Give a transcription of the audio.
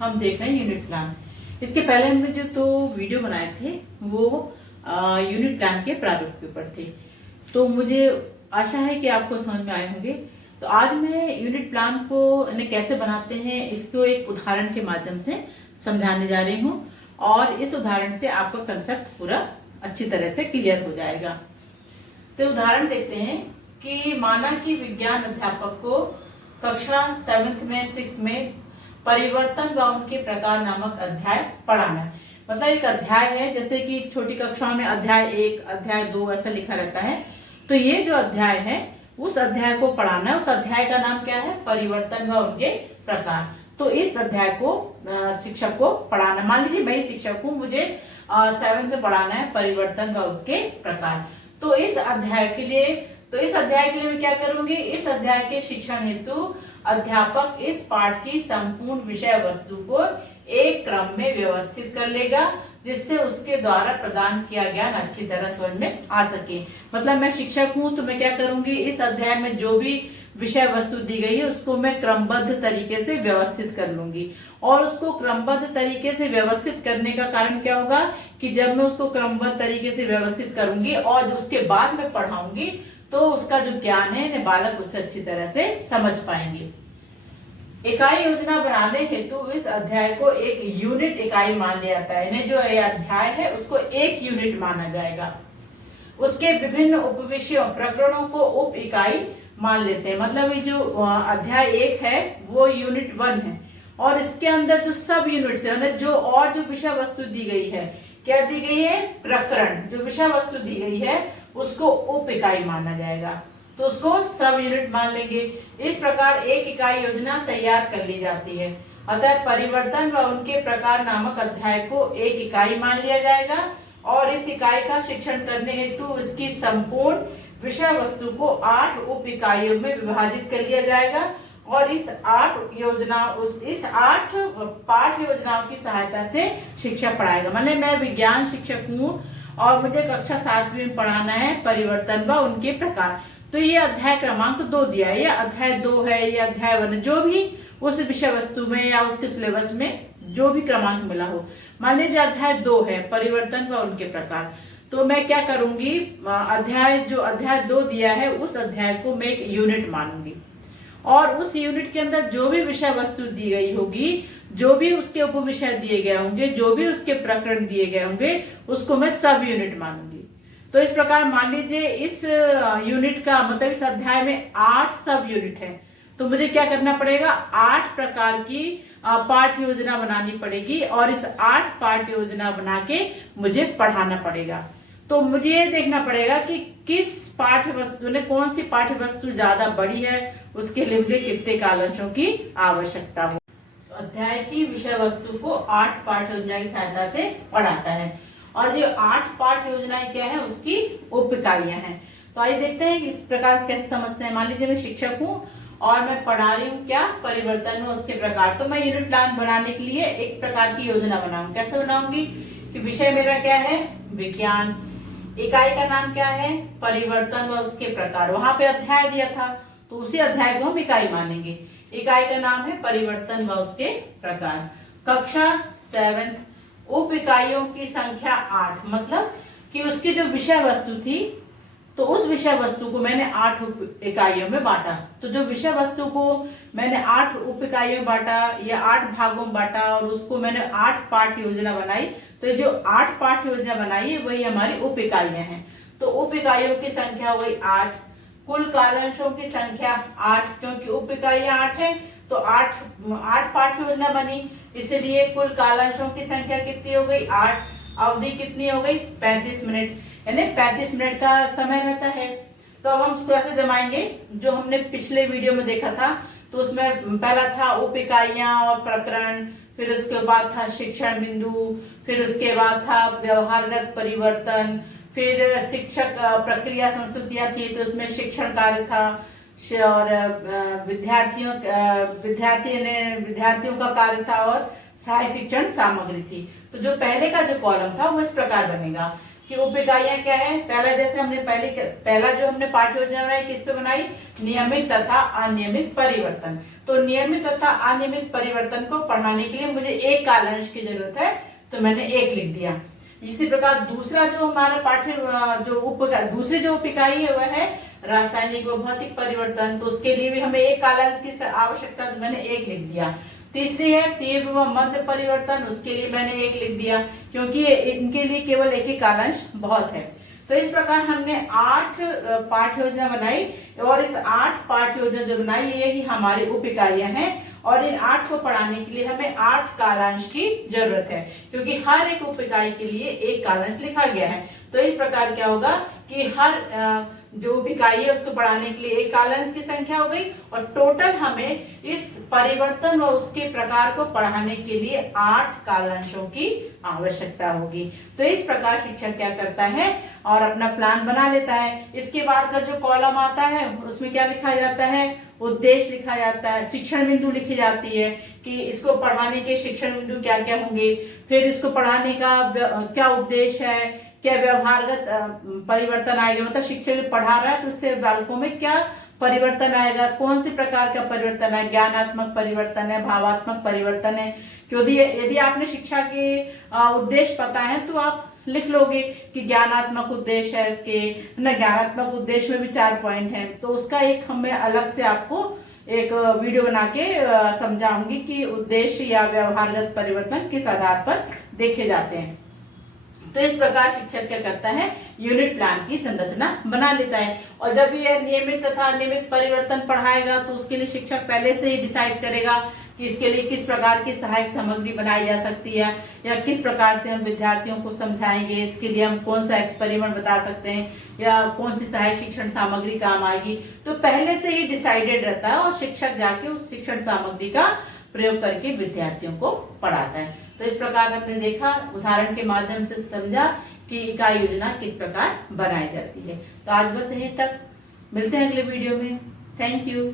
हम देख रहे हैं यूनिट प्लान। इसके पहले हमने जो तो वीडियो बनाए थे वो यूनिट प्लान के प्रारूप के ऊपर थे, तो मुझे आशा है कि आपको समझ में आए होंगे। तो आज मैं यूनिट प्लान को कैसे बनाते हैं इसको एक उदाहरण के माध्यम से समझाने जा रही हूँ, और इस उदाहरण से आपका कंसेप्ट पूरा अच्छी तरह से क्लियर हो जाएगा। तो उदाहरण देखते हैं कि माना कि विज्ञान अध्यापक को कक्षा 7th में 6th में परिवर्तन व उनके प्रकार नामक अध्याय पढ़ाना है। मतलब एक अध्याय है, जैसे कि छोटी कक्षाओं में अध्याय 1, अध्याय 2 ऐसा लिखा रहता है। तो ये जो अध्याय है उस अध्याय को पढ़ाना है। उस अध्याय का नाम क्या है? परिवर्तन व उनके प्रकार। तो इस अध्याय को शिक्षक को पढ़ाना। मान लीजिए मैं शिक्षक हूँ, मुझे 7th में पढ़ाना है परिवर्तन व उसके प्रकार। तो इस अध्याय के लिए मैं क्या करूंगी? इस अध्याय के शिक्षण हेतु अध्यापक इस पाठ की संपूर्ण विषय वस्तु को एक क्रम में व्यवस्थित कर लेगा, जिससे उसके द्वारा प्रदान किया ज्ञान अच्छी तरह समझ में आ सके। मतलब मैं शिक्षक हूं तो मैं क्या करूंगी? इस अध्याय में जो भी विषय वस्तु दी गई है उसको मैं क्रमबद्ध तरीके से व्यवस्थित कर लूंगी। और उसको क्रमबद्ध तरीके से व्यवस्थित करने का कारण क्या होगा कि जब मैं उसको क्रमबद्ध तरीके से व्यवस्थित करूंगी और उसके बाद में पढ़ाऊंगी तो उसका जो ज्ञान है बालक उससे अच्छी तरह से समझ पाएंगे। इकाई योजना बनाने हेतु इस अध्याय को एक यूनिट इकाई मान लिया जाता है। जो ये अध्याय है उसको एक यूनिट माना जाएगा। उसके विभिन्न उपविषयों प्रकरणों को उप इकाई मान लेते हैं। मतलब ये जो अध्याय 1 है वो यूनिट 1 है, और इसके अंदर जो सब यूनिट्स है, जो और जो विषय वस्तु दी गई है, क्या दी गई है? प्रकरण। जो विषय वस्तु दी गई है उसको उप इकाई माना जाएगा, तो उसको सब यूनिट मान लेंगे। इस प्रकार एक इकाई योजना तैयार कर ली जाती है। अतः परिवर्तन व उनके प्रकार नामक अध्याय को एक इकाई मान लिया जाएगा, और इस इकाई का शिक्षण करने हेतु इसकी संपूर्ण विषय वस्तु को 8 उप इकाइयों में विभाजित कर लिया जाएगा, और इस 8 पाठ योजनाओं की सहायता से शिक्षक पढ़ाएगा। मतलब मैं विज्ञान शिक्षक हूँ और मुझे कक्षा 7वीं में पढ़ाना है परिवर्तन व उनके प्रकार। तो ये अध्याय क्रमांक 2 दिया है, ये अध्याय 2 है, ये अध्याय 1, जो भी उस विषय वस्तु में या उसके सिलेबस में जो भी क्रमांक मिला हो। मान लीजिए अध्याय 2 है परिवर्तन व उनके प्रकार, तो मैं क्या करूंगी? जो अध्याय 2 दिया है उस अध्याय को मैं एक यूनिट मानूंगी, और उस यूनिट के अंदर जो भी विषय वस्तु दी गई होगी, जो भी उसके उपविषय दिए गए होंगे, जो भी उसके प्रकरण दिए गए होंगे, उसको मैं सब यूनिट मानूंगी। तो इस प्रकार मान लीजिए इस यूनिट का मतलब इस अध्याय में 8 सब यूनिट है, तो मुझे क्या करना पड़ेगा? 8 प्रकार की पाठ योजना बनानी पड़ेगी, और इस 8 पाठ योजना बना के मुझे पढ़ाना पड़ेगा। तो मुझे ये देखना पड़ेगा कि किस पाठ्य वस्तु ने कौन सी पाठ्य वस्तु ज्यादा बड़ी है, उसके लिए मुझे कितने कालांशों की आवश्यकता हो। तो अध्याय की विषय वस्तु को 8 पाठ योजना की सहायता से पढ़ाता है, और जो 8 पाठ योजनाएं क्या है उसकी उप इकाइयां हैं। तो आइए देखते हैं इस प्रकार कैसे समझते हैं। मान लीजिए मैं शिक्षक हूँ और मैं पढ़ा रही हूँ क्या? परिवर्तन व उसके प्रकार। तो मैं यूनिट प्लान बनाने के लिए एक प्रकार की योजना बनाऊंगी। कैसे बनाऊंगी? कि विषय मेरा क्या है? विज्ञान। इकाई का नाम क्या है? परिवर्तन व उसके प्रकार। वहां पे अध्याय दिया था तो उसी अध्याय को हम इकाई मानेंगे। इकाई का नाम है परिवर्तन व उसके प्रकार। कक्षा 7th, उप इकाइयों की संख्या 8। मतलब कि उसकी जो विषय वस्तु थी तो उस विषय वस्तु को मैंने 8 उप इकाइयों में बांटा। तो जो विषय वस्तु को मैंने 8 उप इकाइयों में बांटा या 8 भागों में बांटा, और उसको मैंने 8 पाठ योजना बनाई, तो जो 8 पाठ योजना बनाई है वही हमारी उप इकाइयां हैं। तो उप इकाइयों की संख्या हुई 8। कुल कालांशों की संख्या 8, क्योंकि उप इकाइयां 8 है तो 8 पाठ योजना बनी, इसलिए कुल कालांशों की संख्या कितनी हो गई? 8। अवधि कितनी हो गई? 35 मिनट, यानी 35 मिनट का समय रहता है। तो अब हम उसको ऐसे जमाएंगे जो हमने पिछले वीडियो में देखा था। तो उसमें पहला था उप इकाइयां और प्रकरण, फिर उसके बाद था शिक्षण बिंदु, फिर उसके बाद था व्यवहारगत परिवर्तन, फिर शिक्षक प्रक्रिया संस्तुतियां थी तो उसमें शिक्षण कार्य था, और विद्यार्थियों का कार्य था, और सहायक शिक्षण सामग्री थी। तो जो पहले का जो कॉलम था वो इस प्रकार बनेगा कि उप इकाइयां क्या है। पहला जैसे हमने पहला जो हमने पाठ्य योजना बनाई किस पे बनाई, नियमित तथा अनियमित परिवर्तन। तो नियमित तथा अनियमित परिवर्तन को पढ़ाने के लिए मुझे एक कालांश की जरूरत है, तो मैंने 1 लिख दिया। इसी प्रकार दूसरा जो हमारा दूसरी जो उप इकाई है वह है रासायनिक व भौतिक परिवर्तन, तो उसके लिए भी हमें एक कालांश की आवश्यकता, तो मैंने 1 लिख दिया। तीसरी है तीव्र व मध्य परिवर्तन, उसके लिए मैंने 1 लिख दिया, क्योंकि इनके लिए केवल एक ही कालांश बहुत है। तो इस प्रकार हमने 8 पाठ्य योजना बनाई, और इस 8 पाठ्य योजना जो बनाई यही हमारी उप इकाइयां हैं, और इन 8 को पढ़ाने के लिए हमें 8 कालांश की जरूरत है, क्योंकि हर एक उप इकाई के लिए एक कालांश लिखा गया है। तो इस प्रकार क्या होगा कि हर जो उप इकाई है उसको पढ़ाने के लिए एक कालांश की संख्या हो गई, और टोटल हमें इस परिवर्तन व उसके प्रकार को पढ़ाने के लिए 8 कालांशों की आवश्यकता होगी। तो इस प्रकार शिक्षक क्या करता है और अपना प्लान बना लेता है। इसके बाद का जो कॉलम आता है उसमें क्या लिखा जाता है, उद्देश्य लिखा जाता है, शिक्षण बिंदु लिखी जाती है कि इसको पढ़ाने के शिक्षण बिंदु क्या क्या होंगे, फिर इसको पढ़ाने का क्या उद्देश्य है, क्या व्यवहारगत परिवर्तन आएगा, मतलब शिक्षक पढ़ा रहा है तो उससे बालकों में क्या परिवर्तन आएगा, कौन से प्रकार का परिवर्तन है, ज्ञानात्मक परिवर्तन है, भावात्मक परिवर्तन है। क्योंकि यदि आपने शिक्षा के उद्देश्य पता है तो आप लिख लोगे कि ज्ञानात्मक उद्देश्य है इसके, ना ज्ञानात्मक उद्देश्य में भी 4 पॉइंट हैं, तो उसका एक हमें अलग से आपको एक वीडियो बना के समझाऊंगी कि उद्देश्य या व्यवहारगत परिवर्तन किस आधार पर देखे जाते हैं। तो इस प्रकार शिक्षक क्या करता है, यूनिट प्लान की संरचना बना लेता है। और जब ये नियमित तथा अनियमित परिवर्तन पढ़ाएगा तो उसके लिए शिक्षक पहले से ही डिसाइड करेगा कि इसके लिए किस प्रकार की सहायक सामग्री बनाई जा सकती है, या किस प्रकार से हम विद्यार्थियों को समझाएंगे, इसके लिए हम कौन सा एक्सपेरिमेंट बता सकते हैं, या कौन सी सहायक शिक्षण सामग्री काम आएगी। तो पहले से ही डिसाइडेड रहता है, और शिक्षक जाके उस शिक्षण सामग्री का प्रयोग करके विद्यार्थियों को पढ़ाता है। तो इस प्रकार हमने देखा, उदाहरण के माध्यम से समझा कि इकाई योजना किस प्रकार बनाई जाती है। तो आज बस यहीं तक, मिलते हैं अगले वीडियो में। Thank you.